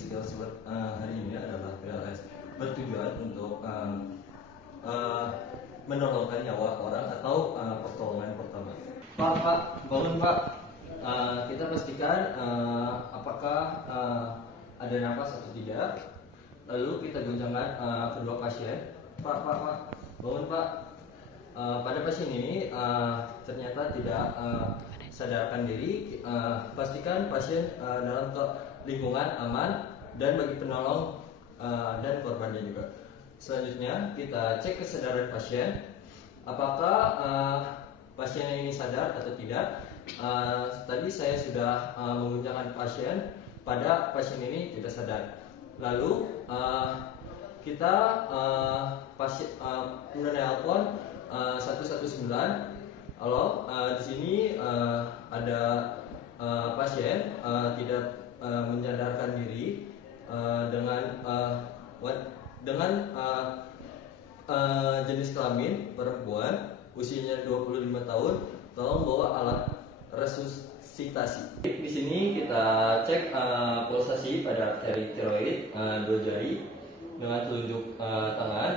skills hari ini adalah PLS, bertujuan untuk menolongkan nyawa orang atau pertolongan pertama. Pak, bangun Pak. Kita pastikan apakah ada nafas atau tidak. Lalu kita goncangkan kedua pasien. Pak, bangun Pak. Pada pasien ini ternyata tidak sadarkan diri. Pastikan pasien dalam lingkungan aman dan bagi penolong dan korbannya juga. Selanjutnya kita cek kesadaran pasien, apakah pasien ini sadar atau tidak. Tadi saya sudah menggunakan pasien, pada pasien ini tidak sadar. Lalu kita pasien menelpon 119. Halo, di sini ada pasien tidak menyadarkan diri dengan jenis kelamin perempuan, usianya 25 tahun. Tolong bawa alat resusitasi. Di sini kita cek pulsasi pada arteri tiroid 2 jari dengan telunjuk tangan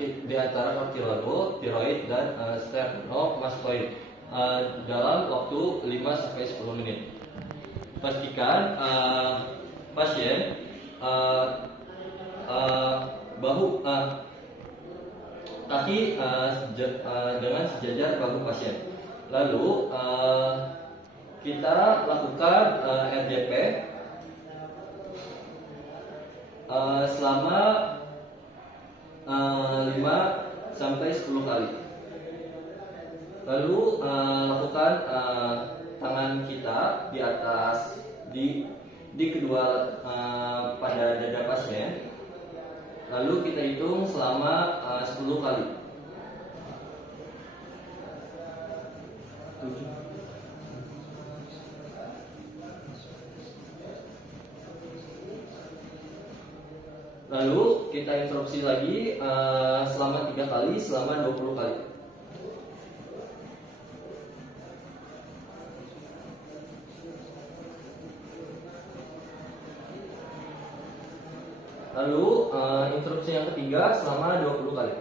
di antara cartilago, tiroid dan sternomastoid dalam waktu 5-10 menit. Pastikan pasien bahu kaki dengan sejajar bahu pasien. Lalu kita lakukan RDP selama 5-10 kali. Lalu lakukan tangan kita di atas di kedua pada dada pasien. Lalu kita hitung selama 10 kali. Lalu kita interupsi lagi selama 3 kali, selama 20 kali. Lalu interupsi yang ketiga selama 20 kali.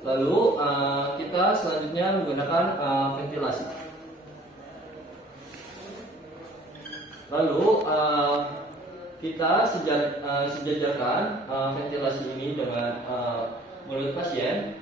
Lalu kita selanjutnya menggunakan ventilasi. Lalu kita sejajarkan ventilasi ini dengan mulut pasien.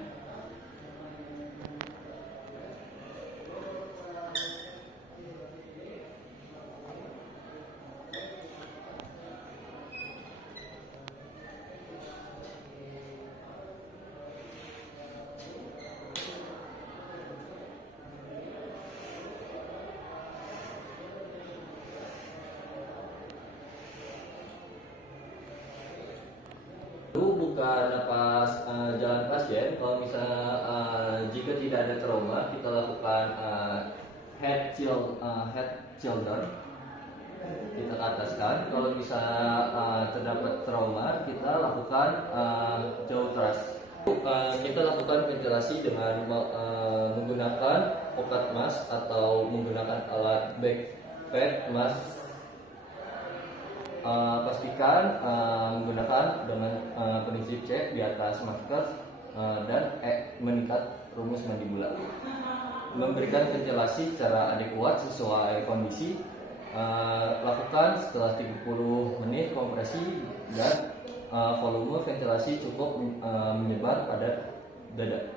Lalu buka napas jalan pasien. Kalau misalnya jika tidak ada trauma, kita lakukan head shoulder, kita ke ataskan. Kalau misalnya terdapat trauma, kita lakukan jaw thrust. Kita lakukan ventilasi dengan menggunakan pocket mask atau menggunakan alat backpack mask. Pastikan menggunakan dengan prinsip C di atas masker dan mengikat rumus mandibula. Memberikan ventilasi secara adekuat sesuai kondisi. Lakukan setelah 30 menit kompresi dan volume ventilasi cukup menyebar pada dada.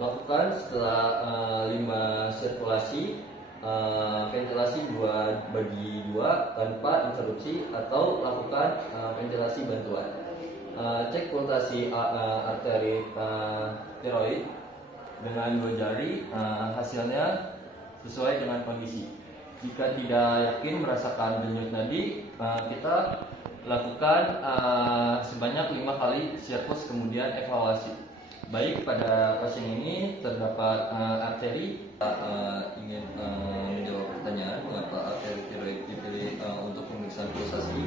Lakukan setelah 5 sirkulasi ventilasi 2/2 tanpa interupsi atau lakukan ventilasi bantuan. Cek pulsasi arteri tiroid dengan 2 jari, hasilnya sesuai dengan kondisi. Jika tidak yakin merasakan denyut nadi, kita lakukan sebanyak 5 kali sirkus kemudian evaluasi. Baik, pada pasien ini terdapat arteri. Ingin menjawab pertanyaan mengapa arteri tiroid dipilih untuk pemeriksaan pulsasi.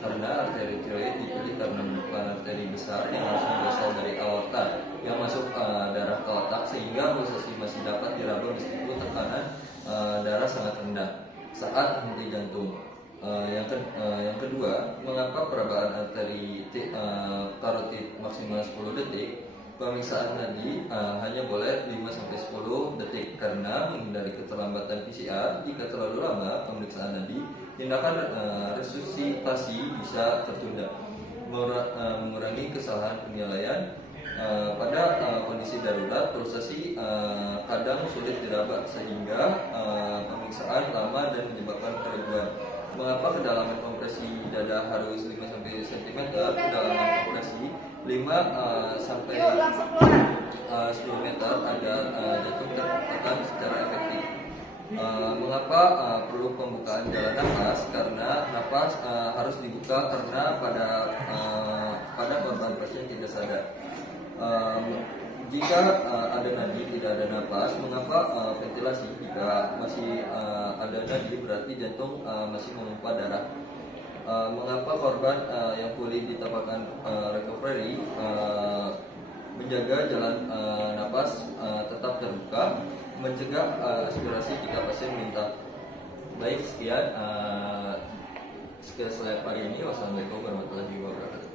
Karena arteri tiroid dipilih karena merupakan arteri besar yang harus berasal dari aorta yang masuk darah ke otak, sehingga pulsasi masih dapat diraba meskipun tekanan darah sangat rendah saat henti jantung. Yang kedua, mengapa perabaan arteri karotid maksimal 10 detik? Pemeriksaan nadi hanya boleh 5-10 detik karena menghindari keterlambatan PCR. Jika terlalu lama pemeriksaan nadi, tindakan resusitasi bisa tertunda, mengurangi kesalahan penilaian. Pada kondisi darurat, pulsasi kadang sulit diraba sehingga pemeriksaan lama dan menyebabkan keraguan. Mengapa kedalaman kompresi dada harus 5-10 cm? Kedalaman kompresi 5-10 meter agar jantung tertekan secara efektif. Mengapa perlu pembukaan jalan nafas? Karena nafas harus dibuka karena pada korban pasien tidak sadar. Jika ada nadi tidak ada nafas, mengapa ventilasi? Jika masih ada nadi berarti jantung masih memompa darah. Mengapa korban yang pulih di tapakan recovery menjaga jalan nafas tetap terbuka, mencegah aspirasi jika pasien minta. Baik, sekian slide hari ini. Wassalamualaikum warahmatullahi wabarakatuh.